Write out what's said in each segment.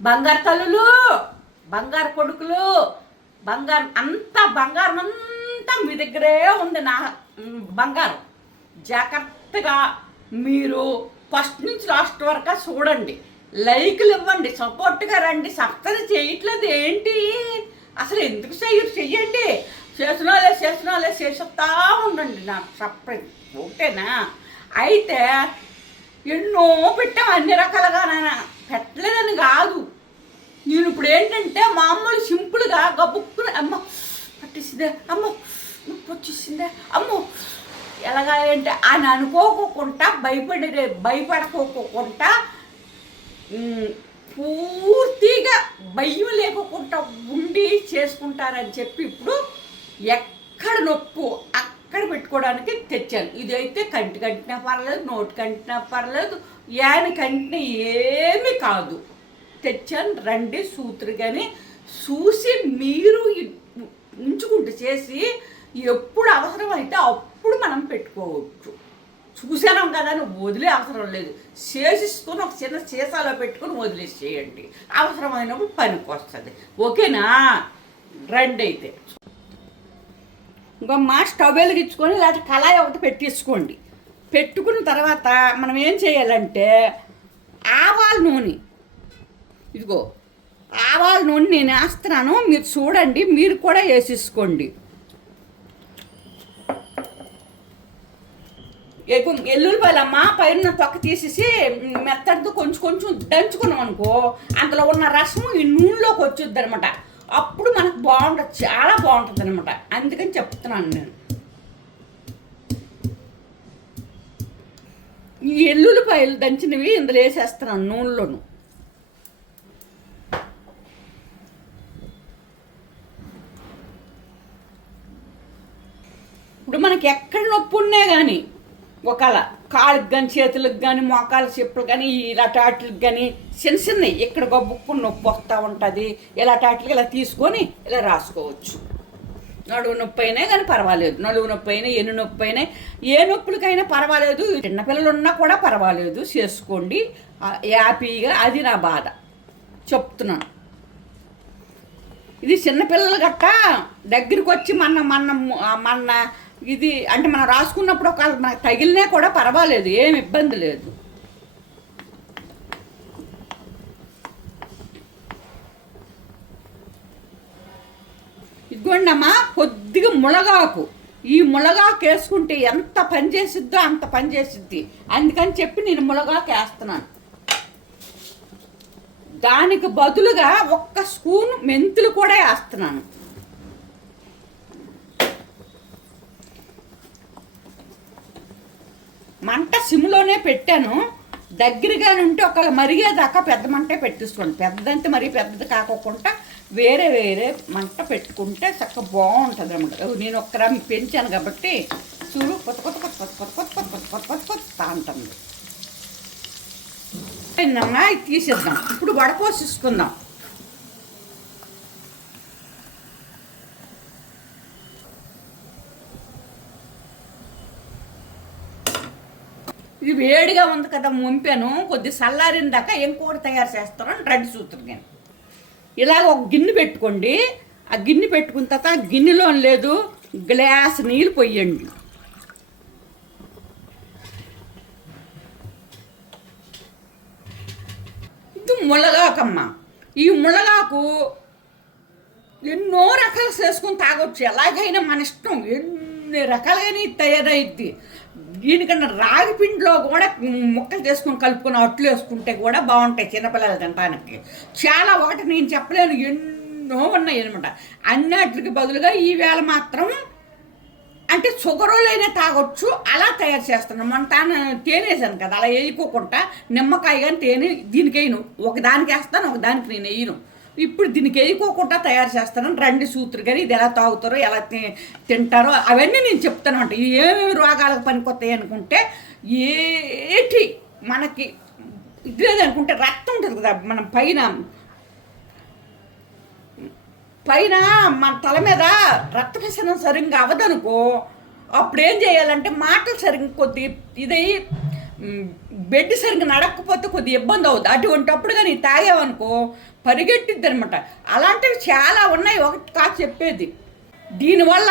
బంగారు తల్లులు బంగారు కొడుకులు బంగారం అంతా బంగారం అంతా మీ దగ్గరే ఉంది నా బంగారం. జాగ్రత్తగా మీరు ఫస్ట్ నుంచి లాస్ట్ వరకు చూడండి. లైక్లు ఇవ్వండి సపోర్ట్గా రండి సబ్స్క్రైబ్ చేయట్లేదు ఏంటి? అసలు ఎందుకు చెయ్యరు చెయ్యండి? చేసిన వాళ్ళే చేసేస్తా ఉండండి నాకు సపరేట్ ఓకేనా? అయితే ఎన్నో పెట్టాం అన్ని రకాలుగా నాన్న నేను ఇప్పుడు ఏంటంటే మామూలు సింపుల్గా గబుక్కుని అమ్మ పట్టేసిందే అమ్మ నొప్పి వచ్చేసిందే అమ్మో ఎలాగా అంటే అని అనుకోకుండా భయపడే భయపడకోకుండా పూర్తిగా భయం లేకోకుండా ఉండి చేసుకుంటారని చెప్పి ఇప్పుడు ఎక్కడ నొప్పు అక్కడ పెట్టుకోవడానికి తెచ్చాను. ఇదైతే కంటి కంటినా పర్లేదు నోటి కంటినా పర్లేదు యాని కంటిన ఏమీ కాదు. తెచ్చాను రండి సూత్రు కానీ చూసి మీరు ఉంచుకుంటూ చేసి ఎప్పుడు అవసరం అయితే అప్పుడు మనం పెట్టుకోవచ్చు. చూసాను కదా అని వదిలే అవసరం లేదు. చేసేసుకొని ఒక చిన్న సీసాలో పెట్టుకొని వదిలేసేయండి. అవసరమైనప్పుడు పనికి వస్తుంది. ఓకేనా? రండి అయితే ఇంకమ్మా స్టవ్ వెలిగించుకొని లేకపోతే కళాయి ఒకటి పెట్టేసుకోండి. పెట్టుకున్న తర్వాత మనం ఏం చేయాలంటే ఆవాల నూనె ఇదిగో ఆవాల నూనె నేను వేస్తున్నాను మీరు చూడండి మీరు కూడా వేసేసుకోండి. ఎక్కువ ఎల్లుల్లిపాయలమ్మ పైన తొక్క తీసేసి మెత్తడితో కొంచెం కొంచెం దంచుకున్నాం అనుకో అందులో ఉన్న రసం ఈ నూనెలోకి వచ్చుద్ది అనమాట. అప్పుడు మనకు బాగుంటుంది చాలా బాగుంటుంది అనమాట. అందుకని చెప్తున్నాను నేను. ఈ ఎల్లుల్లిపాయలు దంచినవి ఇందులో వేసేస్తున్నాను నూనెలోను. ఇప్పుడు మనకి ఎక్కడ నొప్పి ఉన్నా కానీ ఒకవేళ కాళ్ళకి కానీ చేతులకు కానీ మోకాలు చెప్పులు కానీ ఇలాంటి కానీ చిన్న చిన్నవి ఇక్కడ గొబ్బుక్కుని నొప్పి వస్తూ ఉంటుంది. ఇలాటాట్లకి ఇలా తీసుకొని ఇలా రాసుకోవచ్చు. నడువు నొప్పి అయినా కానీ పర్వాలేదు. నడువు నొప్పి అయినా ఎన్ను నొప్పి అయినా ఏ నొప్పులకైనా పర్వాలేదు. చిన్నపిల్లలు ఉన్నా కూడా పర్వాలేదు. చేసుకోండి. హ్యాపీగా అది నా బాధ. చెప్తున్నాను. ఇది చిన్నపిల్లలు గట్ట దగ్గరికి వచ్చి మన మన మన ఇది అంటే మనం రాసుకున్నప్పుడు ఒక మనకు తగిలినా కూడా పర్వాలేదు ఏం ఇబ్బంది లేదు. ఇదిగోండమ్మా కొద్దిగా మునగాకు ఈ మునగాకు వేసుకుంటే ఎంత పని చేసిద్దో అంత పని చేసిద్ది. అందుకని చెప్పి నేను మునగాకు వేస్తున్నాను. దానికి బదులుగా ఒక్క స్పూన్ మెంతులు కూడా వేస్తున్నాను మంట సిమ్లోనే పెట్టాను దగ్గరగా ఉంటే ఒకవేళ మరిగేదాకా పెద్ద మంటే పెట్టించుకోండి పెద్దదంటే మరీ పెద్దది కాకోకుండా వేరే వేరే మంట పెట్టుకుంటే చక్కగా బాగుంటుంది అనమాట నేను ఒక్క పెంచాను కాబట్టి చూడు కొత్త కొత్త కొత్త కొత్త కొత్త కొత్త కొత్త కొత్త కొత్త కొత్త కొత్త అంటుంది అయిందమ్మా తీసేద్దాం ఇప్పుడు వడపోసేసుకుందాం ఇది వేడిగా ఉంది కదా ముంపాను కొద్ది చల్లారిన దాకా ఏం కూర తయారు చేస్తారని రెడ్ చూస్తారు నేను. ఇలాగ ఒక గిన్నె పెట్టుకోండి. ఆ గిన్నె పెట్టుకున్న తర్వాత ఆ గిన్నెలో లేదు గ్లాస్ నీళ్ళు పొయ్యండి ఇది ముళ్ళగాకమ్మ. ఈ ముళ్ళగాకు ఎన్నో రకాలు చేసుకుని తాగొచ్చు. ఎలాగైనా మన ఇష్టం. ఎన్ని రకాలుగానే ఇది తయారైద్ది. దీనికన్నా రాగి పిండిలో కూడా ముక్కలు చేసుకొని కలుపుకొని అట్లు వేసుకుంటే కూడా బాగుంటాయి చిన్నపిల్లలు తినడానికి చాలా ఒకటి నేను చెప్పలేను ఎన్నో ఉన్నాయి అనమాట అన్నిటికి బదులుగా ఈ వేళ మాత్రం అంటే షుగరులైనా తాగొచ్చు అలా తయారు చేస్తున్నాం. మన తాను తేనె వేసాను కదా అలా వేయకోకుండా నిమ్మకాయ కానీ తేనె దీనికి వేయను ఒకదానికి వేస్తాను ఒకదానికి నేను వేయను. ఇప్పుడు దీనికి వేయకోకుండా తయారు చేస్తాను రండి సూత్రు కానీ ఇది ఎలా తాగుతారో ఎలా తి- తింటారో అవన్నీ నేను చెప్తాను అంట. ఏమేమి రోగాలకు పనికొస్తాయి అనుకుంటే ఏటి మనకి ఇది లేదనుకుంటే రక్తం ఉంటుంది కదా మనం పైన. పైన మన తల మీద రక్త ప్రసరణ సరిగ్గా అవ్వదనుకో అప్పుడు ఏం చేయాలంటే మాటలు సరిగ్గా కొద్ది ఇది బెడ్ సరిగ్గా నడకపోతే కొద్దిగా ఇబ్బంది అవుతుంది అటువంటిప్పుడు కానీ తాగామనుకో పరిగెట్టిద్ది అనమాట అలాంటివి చాలా ఉన్నాయి ఒకటి కాదు చెప్పేది. దీనివల్ల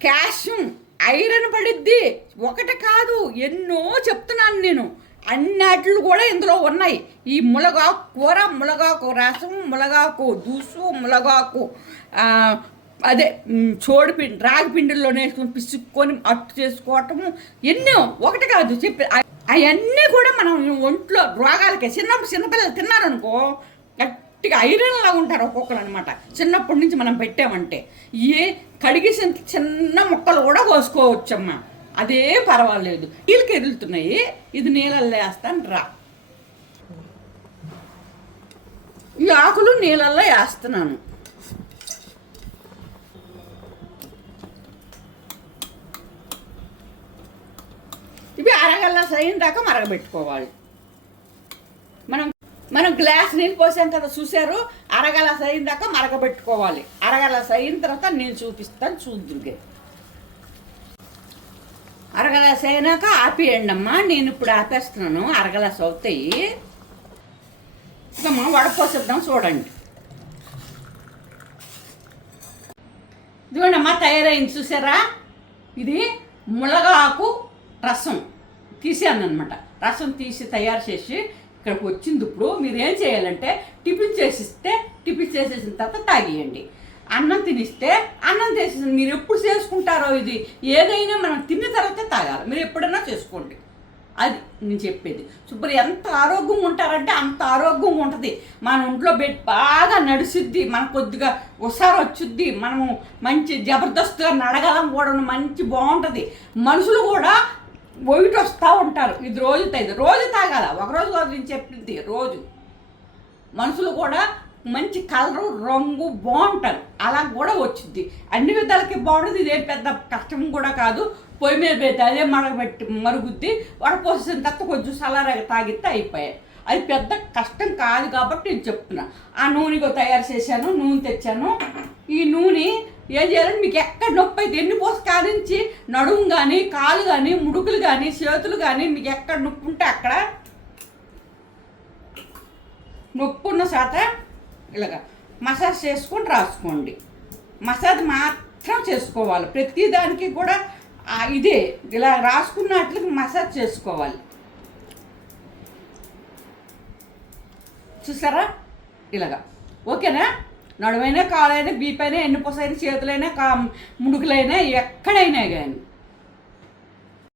క్యాల్షియం ఐరన్ పడిద్ది. ఒకటి కాదు ఎన్నో చెప్తున్నాను నేను. అన్నిట్లు కూడా ఇందులో ఉన్నాయి. ఈ ములగాకు కూర ములగాకు రసం ములగాకు దుసు ములగాకు అదే మ్, చోడిపిండి రాగి పిండిల్లోనే వేసుకొని పిసుక్కొని అట్టు చేసుకోవటము ఎన్నో ఒకటి కాదు చెప్పి అవన్నీ కూడా మనం ఒంట్లో రోగాలకి చిన్న చిన్నపిల్లలు తిన్నారనుకో గట్టిగా ఐరన్ లాగా ఉంటారు ఒక్కొక్కరు అనమాట చిన్నప్పటి నుంచి మనం పెట్టామంటే ఏ కడిగేసిన చిన్న ముక్కలు కూడా కోసుకోవచ్చమ్మా. అదే పర్వాలేదు. నీళ్ళకి ఎదులుతున్నాయి. ఇది నీళ్ళల్లో వేస్తాను రా. ఈ ఆకులు నీళ్ళల్లో వేస్తున్నాను. ఇవి అరగల్ల సైన్ దాకా మరగబెట్టుకోవాలి. మనం మనం గ్లాస్ నీళ్ళు పోసాం కదా చూసారు అరగల సైన్ దాకా మరగబెట్టుకోవాలి. అరగల సైన్ తర్వాత నేను చూపిస్తాను చూద్దురుగే అరగలాస అయినాక ఆపేయండి అమ్మా నేను ఇప్పుడు ఆపేస్తున్నాను అరగలాస అవుతాయి ఇకమ్మా వడపోసిద్దాం చూడండి. ఇదిగోండి అమ్మా తయారైంది చూసారా? ఇది ములగాకు రసం. తీసాను అనమాట రసం తీసి తయారు చేసి ఇక్కడికి వచ్చింది ఇప్పుడు మీరు ఏం చేయాలంటే టిఫిన్ చేసిస్తే టిఫిన్ చేసేసిన తర్వాత తాగేయండి. అన్నం తినిస్తే అన్నం చేసేసి మీరు ఎప్పుడు చేసుకుంటారో ఇది ఏదైనా మనం తిన్న తర్వాత తాగాలి. మీరు ఎప్పుడైనా చేసుకోండి. అది నేను చెప్పేది. శుభ్రం ఎంత ఆరోగ్యంగా ఉంటారంటే అంత ఆరోగ్యంగా ఉంటుంది. మన ఒంట్లో బెడ్ బాగా నడుస్తుంది మన కొద్దిగా ఉసారు వచ్చుద్ది. మనము మంచి జబర్దస్త్గా నడగలం కూడా. మంచి బాగుంటుంది. మనుషులు కూడా ఒయిట్ వస్తూ ఉంటారు. ఇది రోజు తాగి రోజు తాగాల ఒకరోజు రోజు నేను చెప్పింది రోజు. మనుషులు కూడా మంచి కలరు రంగు బాగుంటారు. అలా కూడా వచ్చింది. అన్ని విధాలకి బాగుంటుంది ఇదేం పెద్ద కష్టం కూడా కాదు. పొయ్యి మీద పెట్టి అదే మరగబెట్టి మరుగుద్ది. వడపోసిన తర్వాత కొంచెం సలారగా తాగితే అయిపోయాయి. అది పెద్ద కష్టం కాదు కాబట్టి నేను చెప్తున్నా. ఆ నూనె తయారు చేశాను నూనె తెచ్చాను. ఈ నూనె ఏం చేయాలంటే మీకు ఎక్కడ నొప్పి అయితే? ఎన్ని పోసి కానించి నడుము కానీ కాలు కానీ ముడుకులు కానీ చేతులు కానీ మీకు ఎక్కడ నొప్పి ఉంటే అక్కడ నొప్పి ఉన్న శాత ఇలాగ మసాజ్ చేసుకొని రాసుకోండి. మసాజ్ మాత్రం చేసుకోవాలి. ప్రతి దానికి కూడా ఇదే ఇలా రాసుకున్నట్లకి మసాజ్ చేసుకోవాలి. చూసారా? ఇలాగా. ఓకేనా? నడుమైనా కాలైనా బీపైనా ఎన్ని పొసైనా చేతులైనా కా ముడుకులైనా ఎక్కడైనా కానీ